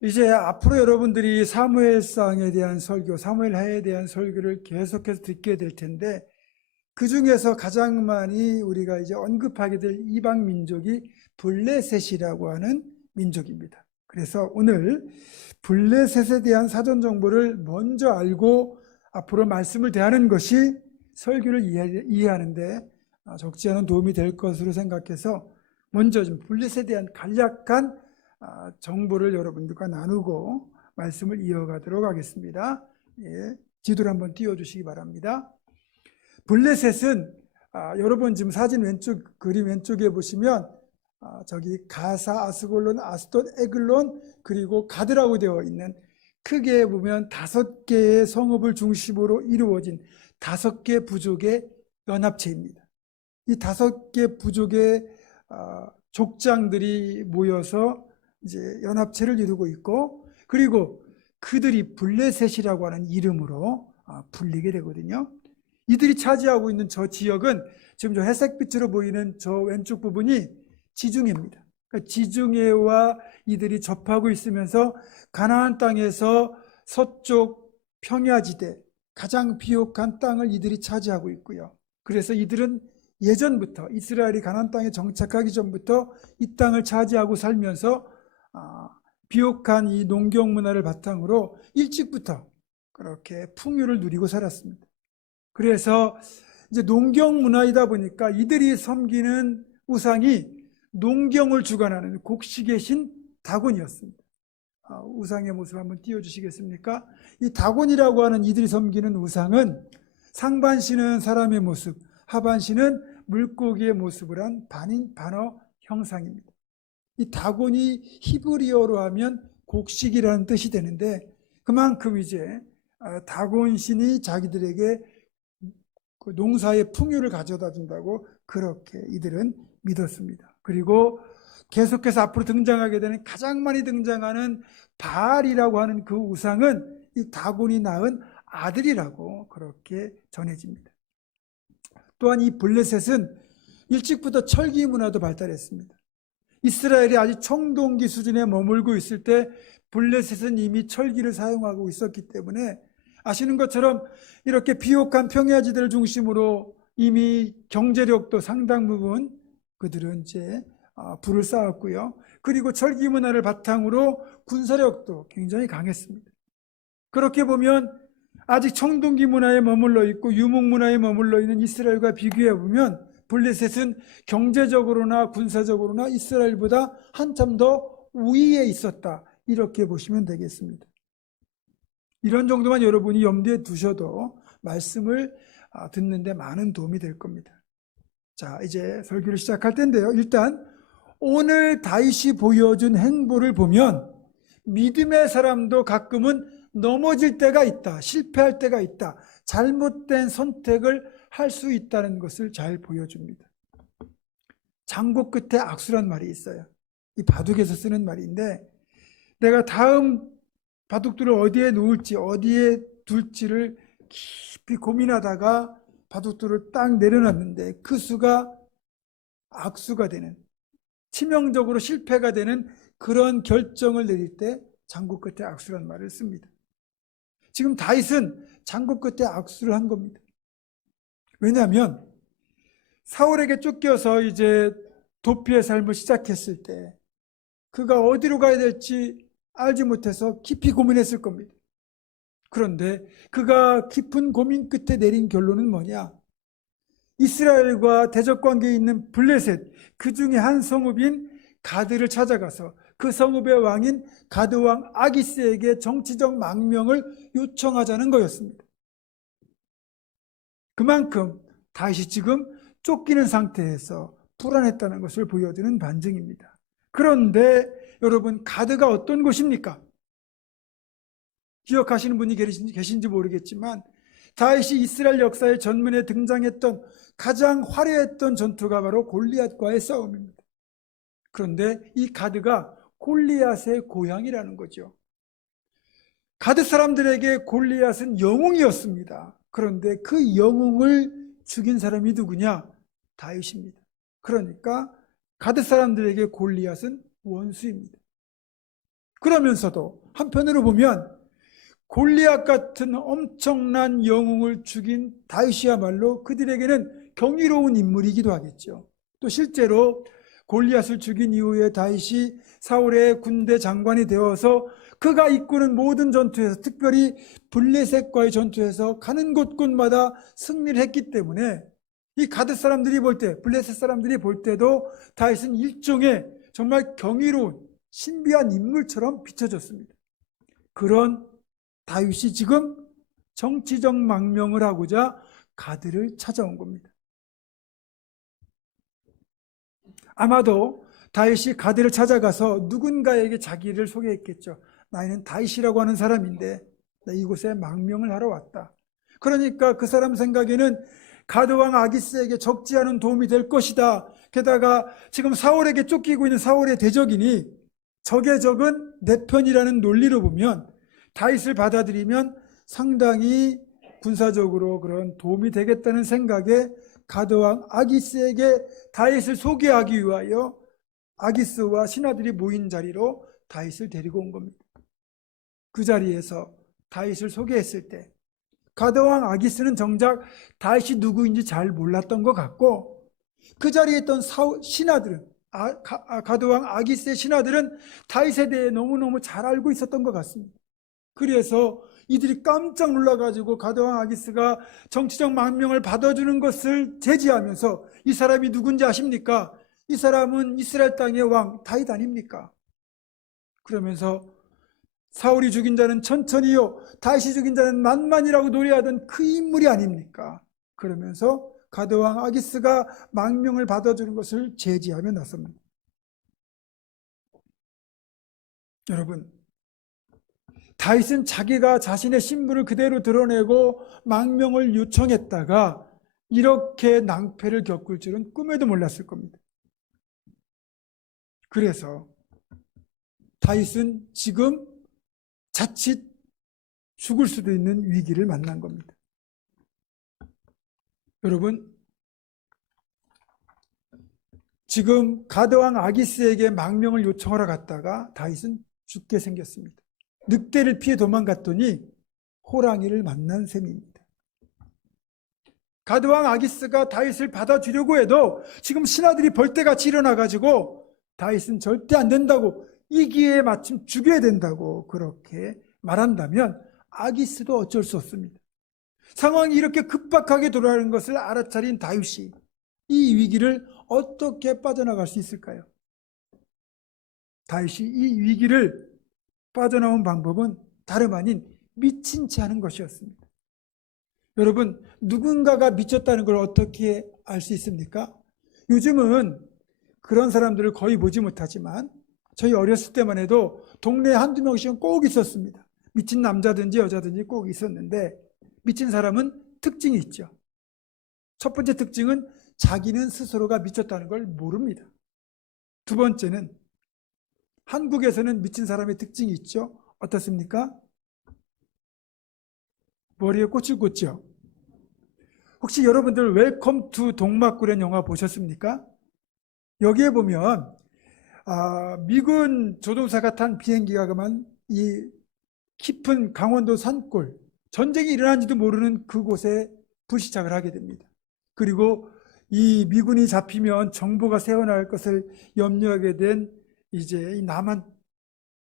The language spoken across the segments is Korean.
이제 앞으로 여러분들이 사무엘상에 대한 설교, 사무엘하에 대한 설교를 계속해서 듣게 될 텐데, 그 중에서 가장 많이 우리가 이제 언급하게 될 이방 민족이 블레셋이라고 하는 민족입니다. 그래서 오늘 블레셋에 대한 사전 정보를 먼저 알고 앞으로 말씀을 대하는 것이 설교를 이해하는데 적지 않은 도움이 될 것으로 생각해서 먼저 좀 블레셋에 대한 간략한 정보를 여러분들과 나누고 말씀을 이어가도록 하겠습니다. 예, 지도를 한번 띄워주시기 바랍니다. 블레셋은 여러분 지금 사진 왼쪽 그림 왼쪽에 보시면 저기 가사, 아스골론, 아스돗, 에글론 그리고 가드라고 되어 있는 크게 보면 5개의 성읍을 중심으로 이루어진 5개 부족의 연합체입니다. 이 5개 부족의 족장들이 모여서 이제 연합체를 이루고 있고, 그리고 그들이 블레셋이라고 하는 이름으로 불리게 되거든요. 이들이 차지하고 있는 저 지역은 지금 저 회색빛으로 보이는 저 왼쪽 부분이 지중해입니다. 그러니까 지중해와 이들이 접하고 있으면서 가나안 땅에서 서쪽 평야지대 가장 비옥한 땅을 이들이 차지하고 있고요. 그래서 이들은 예전부터 이스라엘이 가나안 땅에 정착하기 전부터 이 땅을 차지하고 살면서 비옥한 이 농경 문화를 바탕으로 일찍부터 그렇게 풍요를 누리고 살았습니다. 그래서 이제 농경 문화이다 보니까 이들이 섬기는 우상이 농경을 주관하는 곡식의 신 다곤이었습니다. 우상의 모습 한번 띄워주시겠습니까? 이 다곤이라고 하는 이들이 섬기는 우상은 상반신은 사람의 모습, 하반신은 물고기의 모습을 한 반인 반어 형상입니다. 이 다곤이 히브리어로 하면 곡식이라는 뜻이 되는데, 그만큼 이제 다곤 신이 자기들에게 그 농사의 풍요를 가져다 준다고 그렇게 이들은 믿었습니다. 그리고 계속해서 앞으로 등장하게 되는 가장 많이 등장하는 바알이라고 하는 그 우상은 이 다곤이 낳은 아들이라고 그렇게 전해집니다. 또한 이 블레셋은 일찍부터 철기 문화도 발달했습니다. 이스라엘이 아직 청동기 수준에 머물고 있을 때 블레셋은 이미 철기를 사용하고 있었기 때문에 아시는 것처럼 이렇게 비옥한 평야지대를 중심으로 이미 경제력도 상당 부분 그들은 이제 부를 쌓았고요. 그리고 철기 문화를 바탕으로 군사력도 굉장히 강했습니다. 그렇게 보면 아직 청동기 문화에 머물러 있고 유목 문화에 머물러 있는 이스라엘과 비교해 보면 블레셋은 경제적으로나 군사적으로나 이스라엘보다 한참 더 우위에 있었다, 이렇게 보시면 되겠습니다. 이런 정도만 여러분이 염두에 두셔도 말씀을 듣는데 많은 도움이 될 겁니다. 자, 이제 설교를 시작할 텐데요. 일단 오늘 다윗이 보여준 행보를 보면 믿음의 사람도 가끔은 넘어질 때가 있다, 실패할 때가 있다, 잘못된 선택을 할 수 있다는 것을 잘 보여줍니다. 장고 끝에 악수란 말이 있어요. 이 바둑에서 쓰는 말인데, 내가 다음 바둑돌을 어디에 놓을지, 어디에 둘지를 깊이 고민하다가 바둑돌을 딱 내려놨는데 그 수가 악수가 되는, 치명적으로 실패가 되는 그런 결정을 내릴 때 장구 끝에 악수란 말을 씁니다. 지금 다윗은 장구 끝에 악수를 한 겁니다. 왜냐하면 사울에게 쫓겨서 이제 도피의 삶을 시작했을 때 그가 어디로 가야 될지 알지 못해서 깊이 고민했을 겁니다. 그런데 그가 깊은 고민 끝에 내린 결론은 뭐냐? 이스라엘과 대적 관계에 있는 블레셋, 그 중에 한 성읍인 가드를 찾아가서 그 성읍의 왕인 가드 왕 아기스에게 정치적 망명을 요청하자는 거였습니다. 그만큼 다윗이 지금 쫓기는 상태에서 불안했다는 것을 보여주는 반증입니다. 그런데 여러분, 가드가 어떤 곳입니까? 기억하시는 분이 계신지 모르겠지만 다윗이 이스라엘 역사의 전면에 등장했던 가장 화려했던 전투가 바로 골리앗과의 싸움입니다. 그런데 이 가드가 골리앗의 고향이라는 거죠. 가드 사람들에게 골리앗은 영웅이었습니다. 그런데 그 영웅을 죽인 사람이 누구냐? 다윗입니다. 그러니까 가드 사람들에게 골리앗은 원수입니다. 그러면서도 한편으로 보면 골리앗 같은 엄청난 영웅을 죽인 다윗이야말로 그들에게는 경이로운 인물이기도 하겠죠. 또 실제로 골리앗을 죽인 이후에 다윗이 사울의 군대 장관이 되어서 그가 이끄는 모든 전투에서, 특별히 블레셋과의 전투에서 가는 곳곳마다 승리를 했기 때문에 이 가드 사람들이 볼 때, 블레셋 사람들이 볼 때도 다윗은 일종의 정말 경이로운 신비한 인물처럼 비춰졌습니다. 그런 다윗이 지금 정치적 망명을 하고자 가드를 찾아온 겁니다. 아마도 다윗이 가드를 찾아가서 누군가에게 자기를 소개했겠죠. 나는 다윗이라고 하는 사람인데 나 이곳에 망명을 하러 왔다. 그러니까 그 사람 생각에는 가드왕 아기스에게 적지 않은 도움이 될 것이다. 게다가 지금 사울에게 쫓기고 있는 사울의 대적이니 적의 적은 내 편이라는 논리로 보면 다윗을 받아들이면 상당히 군사적으로 그런 도움이 되겠다는 생각에 가드왕 아기스에게 다윗을 소개하기 위하여 아기스와 신하들이 모인 자리로 다윗을 데리고 온 겁니다. 그 자리에서 다윗을 소개했을 때 가드왕 아기스는 정작 다윗이 누구인지 잘 몰랐던 것 같고, 그 자리에 있던 신하들은, 가드왕 아기스의 신하들은 다윗에 대해 너무너무 잘 알고 있었던 것 같습니다. 그래서 이들이 깜짝 놀라가지고 가드왕 아기스가 정치적 망명을 받아주는 것을 제지하면서 이 사람이 누군지 아십니까? 이 사람은 이스라엘 땅의 왕 다윗 아닙니까? 그러면서 사울이 죽인 자는 천천히요, 다윗이 죽인 자는 만만이라고 노래하던 그 인물이 아닙니까? 그러면서 가드왕 아기스가 망명을 받아주는 것을 제지하며 나섭니다. 여러분, 다윗은 자기가 자신의 신분을 그대로 드러내고 망명을 요청했다가 이렇게 낭패를 겪을 줄은 꿈에도 몰랐을 겁니다. 그래서 다윗은 지금 자칫 죽을 수도 있는 위기를 만난 겁니다. 여러분, 지금 가드왕 아기스에게 망명을 요청하러 갔다가 다윗은 죽게 생겼습니다. 늑대를 피해 도망갔더니 호랑이를 만난 셈입니다. 가드왕 아기스가 다윗을 받아주려고 해도 지금 신하들이 벌떼같이 일어나가지고 다윗은 절대 안 된다고, 이 기회에 마침 죽여야 된다고 그렇게 말한다면 아기스도 어쩔 수 없습니다. 상황이 이렇게 급박하게 돌아가는 것을 알아차린 다윗이 이 위기를 어떻게 빠져나갈 수 있을까요? 다윗이 이 위기를 빠져나온 방법은 다름 아닌 미친 채 하는 것이었습니다. 여러분, 누군가가 미쳤다는 걸 어떻게 알 수 있습니까? 요즘은 그런 사람들을 거의 보지 못하지만 저희 어렸을 때만 해도 동네에 한두 명씩은 꼭 있었습니다. 미친 남자든지 여자든지 꼭 있었는데, 미친 사람은 특징이 있죠. 첫 번째 특징은 자기는 스스로가 미쳤다는 걸 모릅니다. 두 번째는 한국에서는 미친 사람의 특징이 있죠. 어떻습니까? 머리에 꽃을 꽂죠. 혹시 여러분들 웰컴 투 동막구련 영화 보셨습니까? 여기에 보면 미군 조종사가 탄 비행기가 그만 이 깊은 강원도 산골, 전쟁이 일어난지도 모르는 그곳에 불시착을 하게 됩니다. 그리고 이 미군이 잡히면 정보가 새어나갈 것을 염려하게 된 이제 이 남한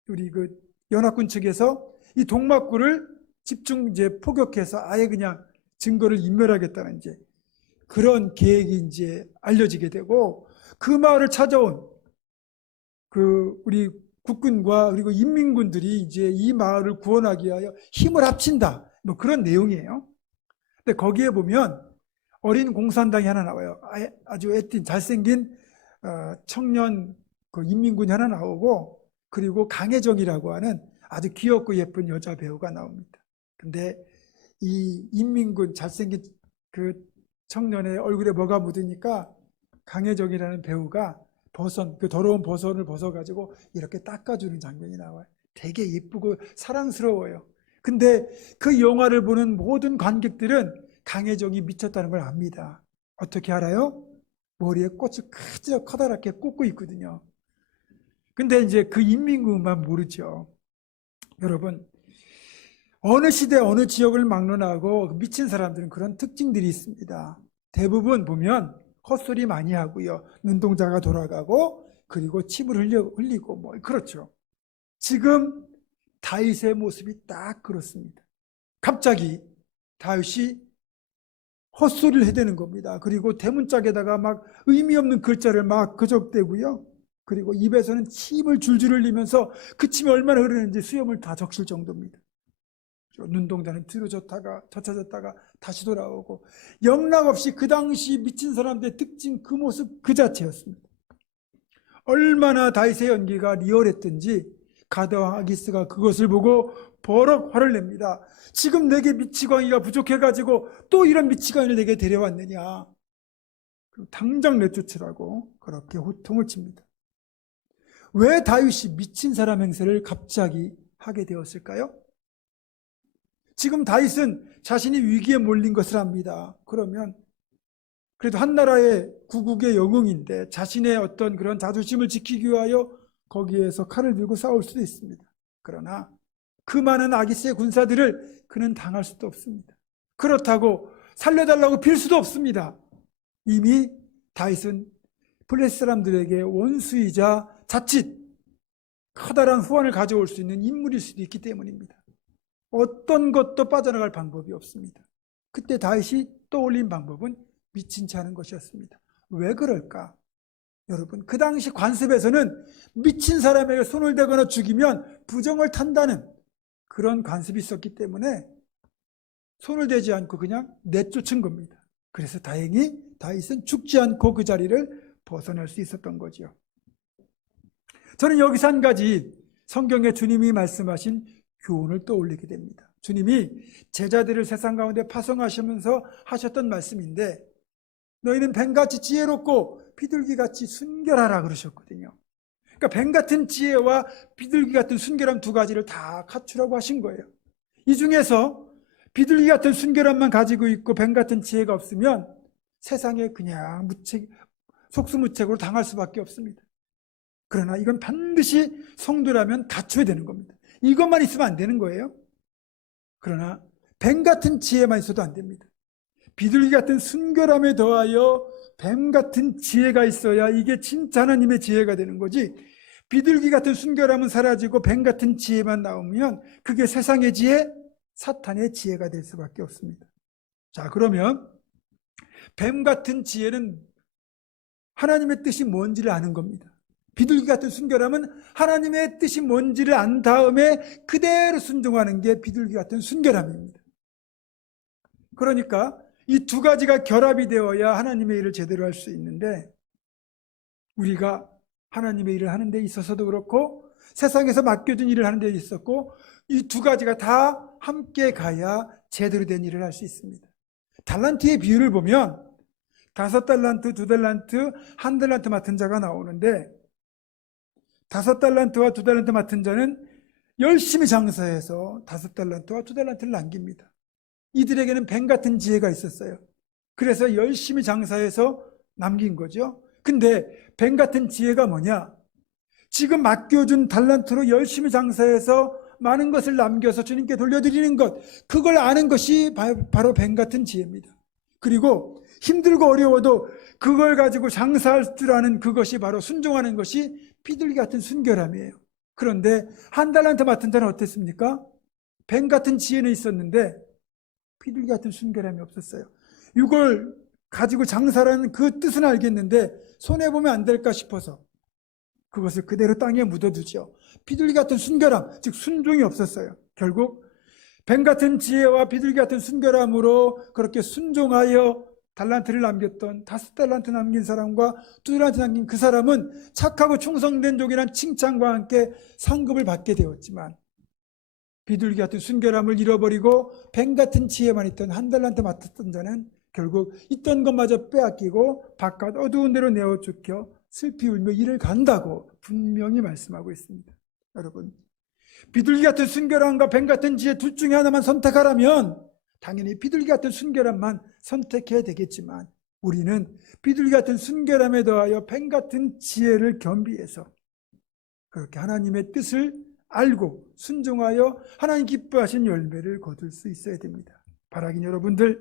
우리 그 연합군 측에서 이 동막구를 집중 이제 포격해서 아예 그냥 증거를 인멸하겠다는 이제 그런 계획이 이제 알려지게 되고, 그 마을을 찾아온 그 우리 국군과 그리고 인민군들이 이제 이 마을을 구원하기 위하여 힘을 합친다, 뭐 그런 내용이에요. 근데 거기에 보면 어린 공산당이 하나 나와요. 아주 애띤 잘생긴 청년 그 인민군이 하나 나오고, 그리고 강혜정이라고 하는 아주 귀엽고 예쁜 여자 배우가 나옵니다. 근데 이 인민군 잘생긴 그 청년의 얼굴에 뭐가 묻으니까 강혜정이라는 배우가 그 더러운 버선을 벗어가지고 이렇게 닦아주는 장면이 나와요. 되게 예쁘고 사랑스러워요. 근데 그 영화를 보는 모든 관객들은 강혜정이 미쳤다는 걸 압니다. 어떻게 알아요? 머리에 꽃을 커다랗게 꽂고 있거든요. 근데 이제 그 인민군만 모르죠. 여러분, 어느 시대 어느 지역을 막론하고 미친 사람들은 그런 특징들이 있습니다. 대부분 보면 헛소리 많이 하고요. 눈동자가 돌아가고 그리고 침을 흘리고 뭐 그렇죠. 지금 다윗의 모습이 딱 그렇습니다. 갑자기 다윗이 헛소리를 해대는 겁니다. 그리고 대문짝에다가 막 의미 없는 글자를 막 그적대고요. 그리고 입에서는 침을 줄줄 흘리면서 그 침이 얼마나 흐르는지 수염을 다 적실 정도입니다. 눈동자는 뒤로 젖혀졌다가 다시 돌아오고 영락없이 그 당시 미친 사람들의 특징 그 모습 그 자체였습니다. 얼마나 다윗의 연기가 리얼했든지 가드왕 아기스가 그것을 보고 버럭 화를 냅니다. 지금 내게 미치광이가 부족해가지고 또 이런 미치광이를 내게 데려왔느냐. 당장 내쫓으라고 그렇게 호통을 칩니다. 왜 다윗이 미친 사람 행세를 갑자기 하게 되었을까요? 지금 다윗은 자신이 위기에 몰린 것을 압니다. 그러면 그래도 한 나라의 구국의 영웅인데 자신의 어떤 그런 자존심을 지키기 위하여 거기에서 칼을 들고 싸울 수도 있습니다. 그러나 그 많은 아기스의 군사들을 그는 당할 수도 없습니다. 그렇다고 살려달라고 빌 수도 없습니다. 이미 다윗은 블레셋 사람들에게 원수이자 자칫 커다란 후환을 가져올 수 있는 인물일 수도 있기 때문입니다. 어떤 것도 빠져나갈 방법이 없습니다. 그때 다윗이 떠올린 방법은 미친 체 하는 것이었습니다. 왜 그럴까? 여러분, 그 당시 관습에서는 미친 사람에게 손을 대거나 죽이면 부정을 탄다는 그런 관습이 있었기 때문에 손을 대지 않고 그냥 내쫓은 겁니다. 그래서 다행히 다윗은 죽지 않고 그 자리를 벗어날 수 있었던 거죠. 저는 여기서 한 가지 성경에 주님이 말씀하신 교훈을 떠올리게 됩니다. 주님이 제자들을 세상 가운데 파송하시면서 하셨던 말씀인데 너희는 뱀같이 지혜롭고 비둘기같이 순결하라 그러셨거든요. 그러니까 뱀같은 지혜와 비둘기 같은 순결함 두 가지를 다 갖추라고 하신 거예요. 이 중에서 비둘기 같은 순결함만 가지고 있고 뱀 같은 지혜가 없으면 세상에 그냥 속수무책으로 당할 수밖에 없습니다. 그러나 이건 반드시 성도라면 갖춰야 되는 겁니다. 이것만 있으면 안 되는 거예요. 그러나 뱀 같은 지혜만 있어도 안 됩니다. 비둘기 같은 순결함에 더하여 뱀 같은 지혜가 있어야 이게 진짜 하나님의 지혜가 되는 거지. 비둘기 같은 순결함은 사라지고 뱀 같은 지혜만 나오면 그게 세상의 지혜, 사탄의 지혜가 될 수밖에 없습니다. 자, 그러면 뱀 같은 지혜는 하나님의 뜻이 뭔지를 아는 겁니다. 비둘기 같은 순결함은 하나님의 뜻이 뭔지를 안 다음에 그대로 순종하는 게 비둘기 같은 순결함입니다. 그러니까 이 두 가지가 결합이 되어야 하나님의 일을 제대로 할 수 있는데 우리가 하나님의 일을 하는 데 있어서도 그렇고 세상에서 맡겨준 일을 하는 데 있었고 이 두 가지가 다 함께 가야 제대로 된 일을 할 수 있습니다. 달란트의 비율을 보면 5달란트, 2달란트, 1달란트 맡은 자가 나오는데 5달란트와 2달란트 맡은 자는 열심히 장사해서 5달란트와 2달란트를 남깁니다. 이들에게는 뱀 같은 지혜가 있었어요. 그래서 열심히 장사해서 남긴 거죠. 근데 뱀 같은 지혜가 뭐냐? 지금 맡겨준 달란트로 열심히 장사해서 많은 것을 남겨서 주님께 돌려드리는 것, 그걸 아는 것이 바로 뱀 같은 지혜입니다. 그리고 힘들고 어려워도 그걸 가지고 장사할 줄 아는 그것이 바로 순종하는 것이 비둘기 같은 순결함이에요. 그런데 1달란트 맡은 자는 어땠습니까? 뱀 같은 지혜는 있었는데 비둘기 같은 순결함이 없었어요. 이걸 가지고 장사라는 그 뜻은 알겠는데 손해보면 안 될까 싶어서 그것을 그대로 땅에 묻어두죠. 비둘기 같은 순결함, 즉 순종이 없었어요. 결국 뱀 같은 지혜와 비둘기 같은 순결함으로 그렇게 순종하여 달란트를 남겼던 5달란트 남긴 사람과 2달란트 남긴 그 사람은 착하고 충성된 종이란 칭찬과 함께 상급을 받게 되었지만 비둘기 같은 순결함을 잃어버리고 뱀 같은 지혜만 있던 1달란트 맡았던 자는 결국 있던 것마저 빼앗기고 바깥 어두운 데로 내어 쫓겨 슬피 울며 이를 간다고 분명히 말씀하고 있습니다. 여러분, 비둘기 같은 순결함과 뱀 같은 지혜 둘 중에 하나만 선택하라면 당연히 비둘기 같은 순결함만 선택해야 되겠지만 우리는 비둘기 같은 순결함에 더하여 뱀 같은 지혜를 겸비해서 그렇게 하나님의 뜻을 알고 순종하여 하나님 기뻐하신 열매를 거둘 수 있어야 됩니다. 바라긴 여러분들,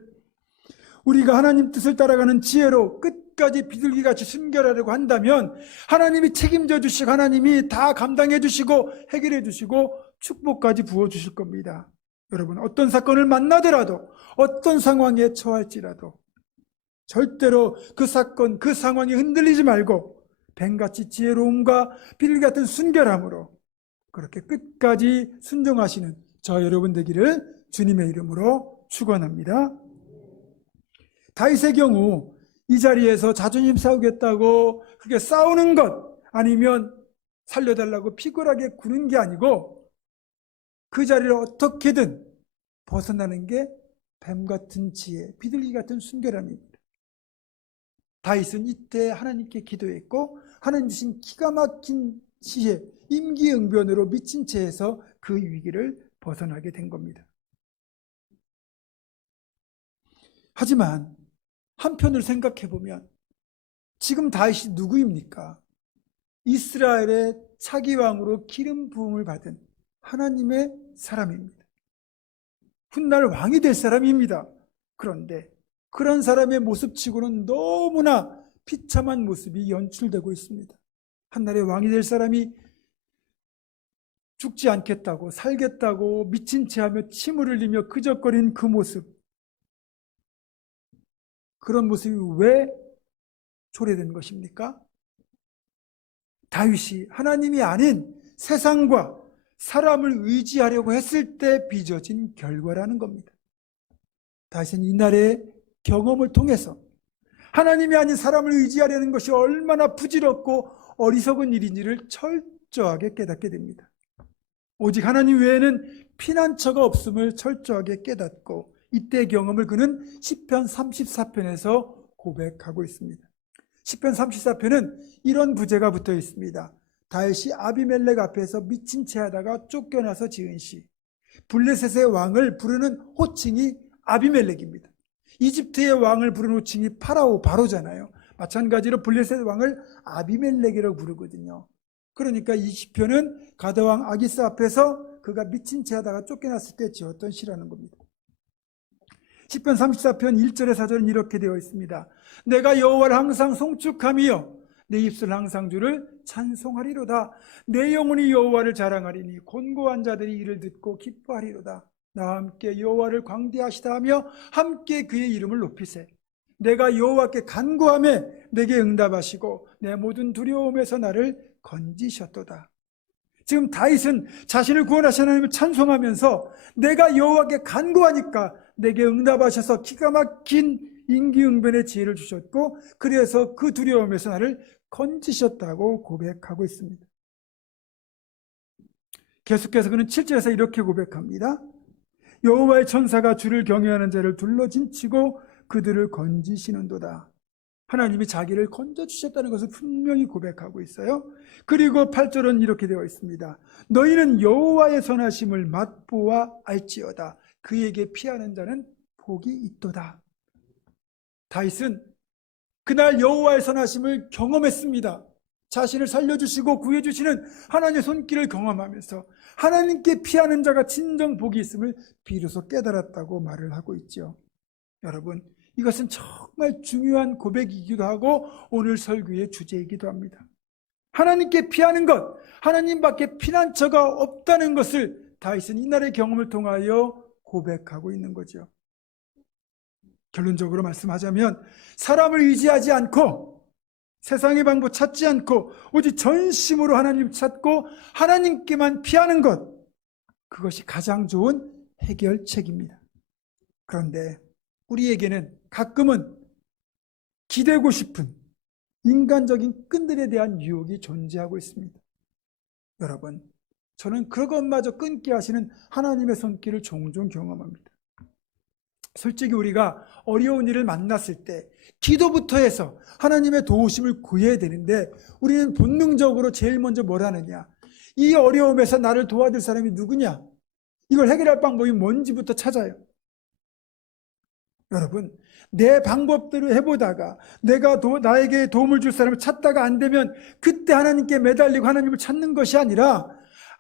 우리가 하나님 뜻을 따라가는 지혜로 끝까지 비둘기같이 순결하려고 한다면 하나님이 책임져 주시고 하나님이 다 감당해 주시고 해결해 주시고 축복까지 부어 주실 겁니다. 여러분, 어떤 사건을 만나더라도 어떤 상황에 처할지라도 절대로 그 사건, 그 상황에 흔들리지 말고 뱀같이 지혜로움과 비둘기 같은 순결함으로 그렇게 끝까지 순종하시는 저 여러분 되기를 주님의 이름으로 축원합니다. 다윗의 경우 이 자리에서 자존심 싸우겠다고 그게 싸우는 것 아니면 살려달라고 피곤하게 구는 게 아니고 그 자리를 어떻게든 벗어나는 게 뱀 같은 지혜, 비둘기 같은 순결함입니다. 다윗은 이때 하나님께 기도했고 하나님 주신 기가 막힌 지혜, 임기응변으로 미친 채에서 그 위기를 벗어나게 된 겁니다. 하지만 한편으로 생각해 보면 지금 다윗이 누구입니까? 이스라엘의 차기 왕으로 기름 부음을 받은 하나님의 사람입니다. 훗날 왕이 될 사람입니다. 그런데 그런 사람의 모습치고는 너무나 비참한 모습이 연출되고 있습니다. 한날의 왕이 될 사람이 죽지 않겠다고 살겠다고 미친 채하며 침을 흘리며 그적거리는 그 모습, 그런 모습이 왜 초래된 것입니까? 다윗이 하나님이 아닌 세상과 사람을 의지하려고 했을 때 빚어진 결과라는 겁니다. 다윗은 이날의 경험을 통해서 하나님이 아닌 사람을 의지하려는 것이 얼마나 부질없고 어리석은 일인지를 철저하게 깨닫게 됩니다. 오직 하나님 외에는 피난처가 없음을 철저하게 깨닫고 이때 경험을 그는 시편 34편에서 고백하고 있습니다. 시편 34편은 이런 부제가 붙어 있습니다. 다윗이 아비멜렉 앞에서 미친 채 하다가 쫓겨나서 지은 시. 블레셋의 왕을 부르는 호칭이 아비멜렉입니다. 이집트의 왕을 부르는 호칭이 바로잖아요. 마찬가지로 블레셋 왕을 아비멜렉이라고 부르거든요. 그러니까 이 시편은 가드왕 아기스 앞에서 그가 미친 채 하다가 쫓겨났을 때 지었던 시라는 겁니다. 시편 34편 1절의 4절은 이렇게 되어 있습니다. 내가 여호와를 항상 송축하며 내 입술 항상 주를 찬송하리로다. 내 영혼이 여호와를 자랑하리니 곤고한 자들이 이를 듣고 기뻐하리로다. 나와 함께 여호와를 광대하시다 하며 함께 그의 이름을 높이세. 내가 여호와께 간구하며 내게 응답하시고 내 모든 두려움에서 나를 건지셨도다. 지금 다윗은 자신을 구원하신 하나님을 찬송하면서 내가 여호와께 간구하니까 내게 응답하셔서 기가 막힌 임기응변의 지혜를 주셨고 그래서 그 두려움에서 나를 건지셨다고 고백하고 있습니다. 계속해서 그는 7절에서 이렇게 고백합니다. 여호와의 천사가 주를 경외하는 자를 둘러짐치고 그들을 건지시는도다. 하나님이 자기를 건져주셨다는 것을 분명히 고백하고 있어요. 그리고 8절은 이렇게 되어 있습니다. 너희는 여호와의 선하심을 맛보아 알지어다. 그에게 피하는 자는 복이 있도다. 다윗은 그날 여호와의 선하심을 경험했습니다. 자신을 살려주시고 구해주시는 하나님의 손길을 경험하면서 하나님께 피하는 자가 진정 복이 있음을 비로소 깨달았다고 말을 하고 있죠. 여러분, 이것은 정말 중요한 고백이기도 하고 오늘 설교의 주제이기도 합니다. 하나님께 피하는 것, 하나님밖에 피난처가 없다는 것을 다윗은 이날의 경험을 통하여 고백하고 있는 거죠. 결론적으로 말씀하자면 사람을 의지하지 않고 세상의 방법 찾지 않고 오직 전심으로 하나님 찾고 하나님께만 피하는 것, 그것이 가장 좋은 해결책입니다. 그런데 우리에게는 가끔은 기대고 싶은 인간적인 끈들에 대한 유혹이 존재하고 있습니다. 여러분, 저는 그것마저 끊게 하시는 하나님의 손길을 종종 경험합니다. 솔직히 우리가 어려운 일을 만났을 때 기도부터 해서 하나님의 도우심을 구해야 되는데 우리는 본능적으로 제일 먼저 뭘 하느냐? 이 어려움에서 나를 도와줄 사람이 누구냐? 이걸 해결할 방법이 뭔지부터 찾아요. 여러분, 내 방법대로 해보다가 내가 나에게 도움을 줄 사람을 찾다가 안 되면 그때 하나님께 매달리고 하나님을 찾는 것이 아니라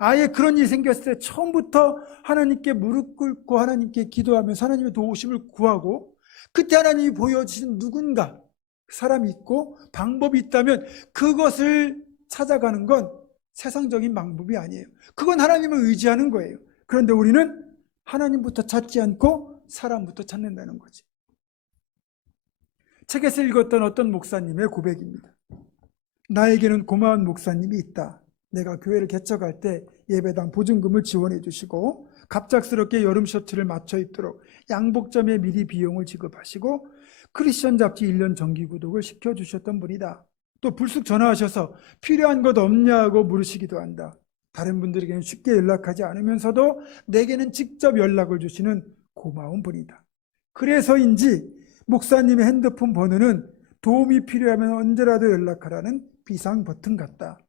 아예 그런 일이 생겼을 때 처음부터 하나님께 무릎 꿇고 하나님께 기도하면서 하나님의 도우심을 구하고, 그때 하나님이 보여주신 누군가, 사람이 있고 방법이 있다면 그것을 찾아가는 건 세상적인 방법이 아니에요. 그건 하나님을 의지하는 거예요. 그런데 우리는 하나님부터 찾지 않고 사람부터 찾는다는 거지. 책에서 읽었던 어떤 목사님의 고백입니다. 나에게는 고마운 목사님이 있다. 내가 교회를 개척할 때 예배당 보증금을 지원해 주시고 갑작스럽게 여름 셔츠를 맞춰 입도록 양복점에 미리 비용을 지급하시고 크리스천 잡지 1년 정기 구독을 시켜주셨던 분이다. 또 불쑥 전화하셔서 필요한 것 없냐고 물으시기도 한다. 다른 분들에게는 쉽게 연락하지 않으면서도 내게는 직접 연락을 주시는 고마운 분이다. 그래서인지 목사님의 핸드폰 번호는 도움이 필요하면 언제라도 연락하라는 비상 버튼 같다.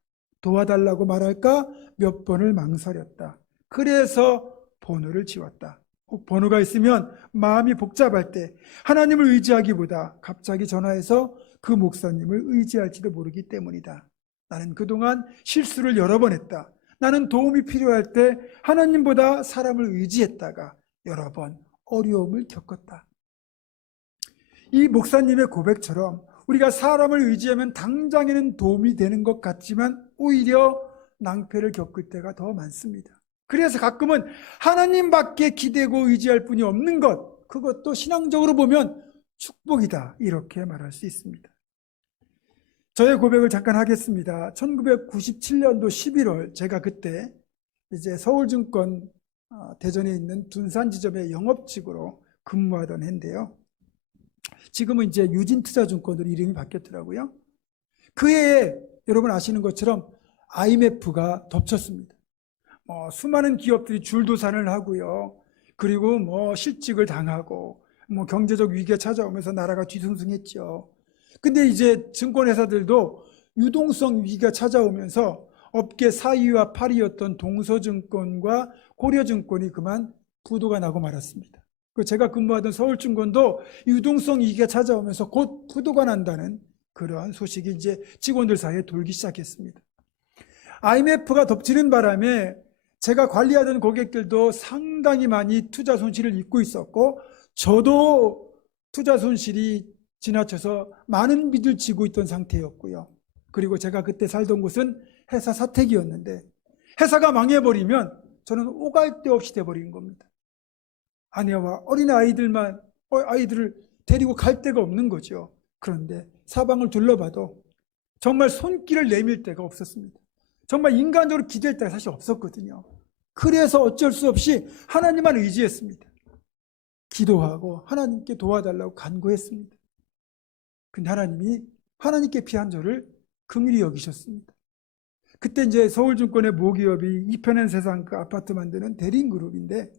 도와달라고 말할까 몇 번을 망설였다. 그래서 번호를 지웠다. 혹 번호가 있으면 마음이 복잡할 때 하나님을 의지하기보다 갑자기 전화해서 그 목사님을 의지할지도 모르기 때문이다. 나는 그동안 실수를 여러 번 했다. 나는 도움이 필요할 때 하나님보다 사람을 의지했다가 여러 번 어려움을 겪었다. 이 목사님의 고백처럼 우리가 사람을 의지하면 당장에는 도움이 되는 것 같지만 오히려 낭패를 겪을 때가 더 많습니다. 그래서 가끔은 하나님밖에 기대고 의지할 분이 없는 것, 그것도 신앙적으로 보면 축복이다, 이렇게 말할 수 있습니다. 저의 고백을 잠깐 하겠습니다. 1997년도 11월 제가 그때 이제 서울증권 대전에 있는 둔산지점의 영업직으로 근무하던 해인데요. 지금은 이제 유진투자증권으로 이름이 바뀌었더라고요. 그 해에 여러분 아시는 것처럼 IMF가 덮쳤습니다. 수많은 기업들이 줄도산을 하고요. 그리고 실직을 당하고 경제적 위기가 찾아오면서 나라가 뒤숭숭했죠. 근데 이제 증권회사들도 유동성 위기가 찾아오면서 업계 4위와 8위였던 동서증권과 고려증권이 그만 부도가 나고 말았습니다. 제가 근무하던 서울증권도 유동성 위기가 찾아오면서 곧 부도가 난다는 그러한 소식이 이제 직원들 사이에 돌기 시작했습니다. IMF가 덮치는 바람에 제가 관리하던 고객들도 상당히 많이 투자 손실을 입고 있었고, 저도 투자 손실이 지나쳐서 많은 빚을 지고 있던 상태였고요. 그리고 제가 그때 살던 곳은 회사 사택이었는데 회사가 망해버리면 저는 오갈 데 없이 돼버린 겁니다. 아내와 어린 아이들을 데리고 갈 데가 없는 거죠. 그런데 사방을 둘러봐도 정말 손길을 내밀 데가 없었습니다. 정말 인간적으로 기댈 데가 사실 없었거든요. 그래서 어쩔 수 없이 하나님만 의지했습니다. 기도하고 하나님께 도와달라고 간구했습니다. 근데 하나님이 하나님께 피한 저를 긍휼히 여기셨습니다. 그때 이제 서울증권의 모기업이 이편한 세상 그 아파트 만드는 대림그룹인데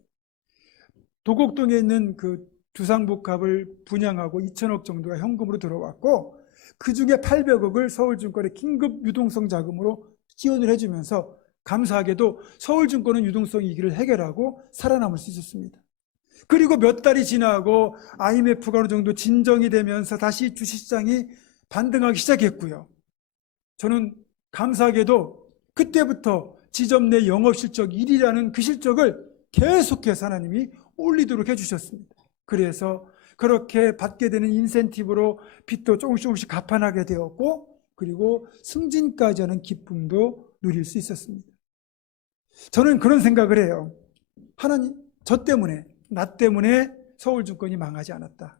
도곡동에 있는 그 두상복합을 분양하고 2천억 정도가 현금으로 들어왔고 그중에 800억을 서울증권의 긴급 유동성 자금으로 지원을 해주면서 감사하게도 서울증권은 유동성 위기를 해결하고 살아남을 수 있었습니다. 그리고 몇 달이 지나고 IMF가 어느 정도 진정이 되면서 다시 주식시장이 반등하기 시작했고요. 저는 감사하게도 그때부터 지점 내 영업실적 1위라는 그 실적을 계속해서 하나님이 올리도록 해주셨습니다. 그래서 그렇게 받게 되는 인센티브로 빚도 조금씩 갚아나게 되었고 그리고 승진까지 하는 기쁨도 누릴 수 있었습니다. 저는 그런 생각을 해요. 하나님, 나 때문에 서울증권이 망하지 않았다.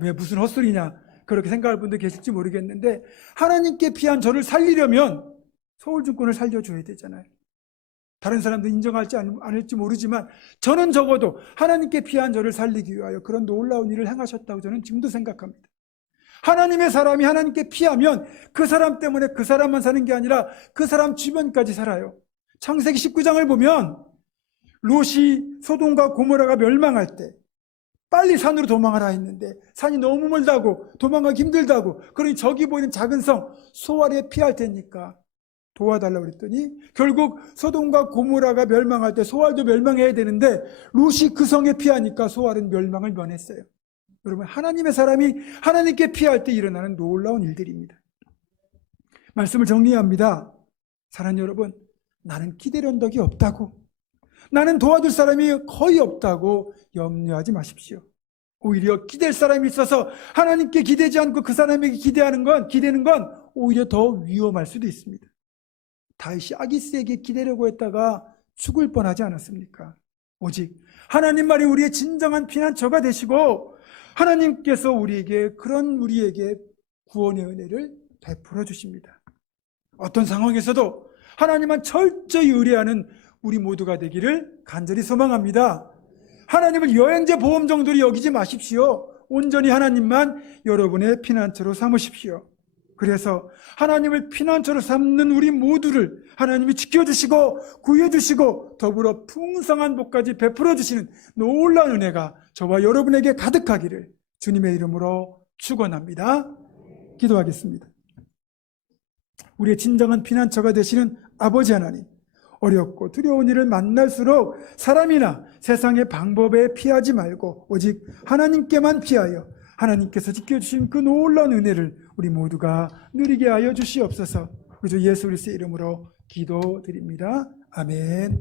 왜 무슨 헛소리냐 그렇게 생각할 분도 계실지 모르겠는데 하나님께 피한 저를 살리려면 서울증권을 살려줘야 되잖아요. 다른 사람들 인정할지 않을지 모르지만 저는 적어도 하나님께 피한 저를 살리기 위하여 그런 놀라운 일을 행하셨다고 저는 지금도 생각합니다. 하나님의 사람이 하나님께 피하면 그 사람 때문에 그 사람만 사는 게 아니라 그 사람 주변까지 살아요. 창세기 19장을 보면 롯이 소돔과 고모라가 멸망할 때 빨리 산으로 도망하라 했는데 산이 너무 멀다고 도망가기 힘들다고 그러니 저기 보이는 작은 성 소알에 피할 테니까 도와달라고 그랬더니 결국 소돔과 고모라가 멸망할 때 소알도 멸망해야 되는데 롯이 그 성에 피하니까 소알은 멸망을 면했어요. 여러분 하나님의 사람이 하나님께 피할 때 일어나는 놀라운 일들입니다. 말씀을 정리합니다. 사랑하는 여러분, 나는 기댈 덕이 없다고, 나는 도와줄 사람이 거의 없다고 염려하지 마십시오. 오히려 기댈 사람이 있어서 하나님께 기대지 않고 그 사람에게 기대는 건 오히려 더 위험할 수도 있습니다. 다윗이 아기스에게 기대려고 했다가 죽을 뻔하지 않았습니까? 오직 하나님 말이 우리의 진정한 피난처가 되시고 하나님께서 우리에게 구원의 은혜를 베풀어 주십니다. 어떤 상황에서도 하나님만 철저히 의뢰하는 우리 모두가 되기를 간절히 소망합니다. 하나님을 여행자 보험 정도로 여기지 마십시오. 온전히 하나님만 여러분의 피난처로 삼으십시오. 그래서 하나님을 피난처로 삼는 우리 모두를 하나님이 지켜주시고 구해주시고 더불어 풍성한 복까지 베풀어 주시는 놀라운 은혜가 저와 여러분에게 가득하기를 주님의 이름으로 축원합니다. 기도하겠습니다. 우리의 진정한 피난처가 되시는 아버지 하나님, 어렵고 두려운 일을 만날수록 사람이나 세상의 방법에 피하지 말고 오직 하나님께만 피하여 하나님께서 지켜주신 그 놀라운 은혜를 우리 모두가 누리게 하여 주시옵소서. 우리 주 예수 그리스도의 이름으로 기도드립니다. 아멘.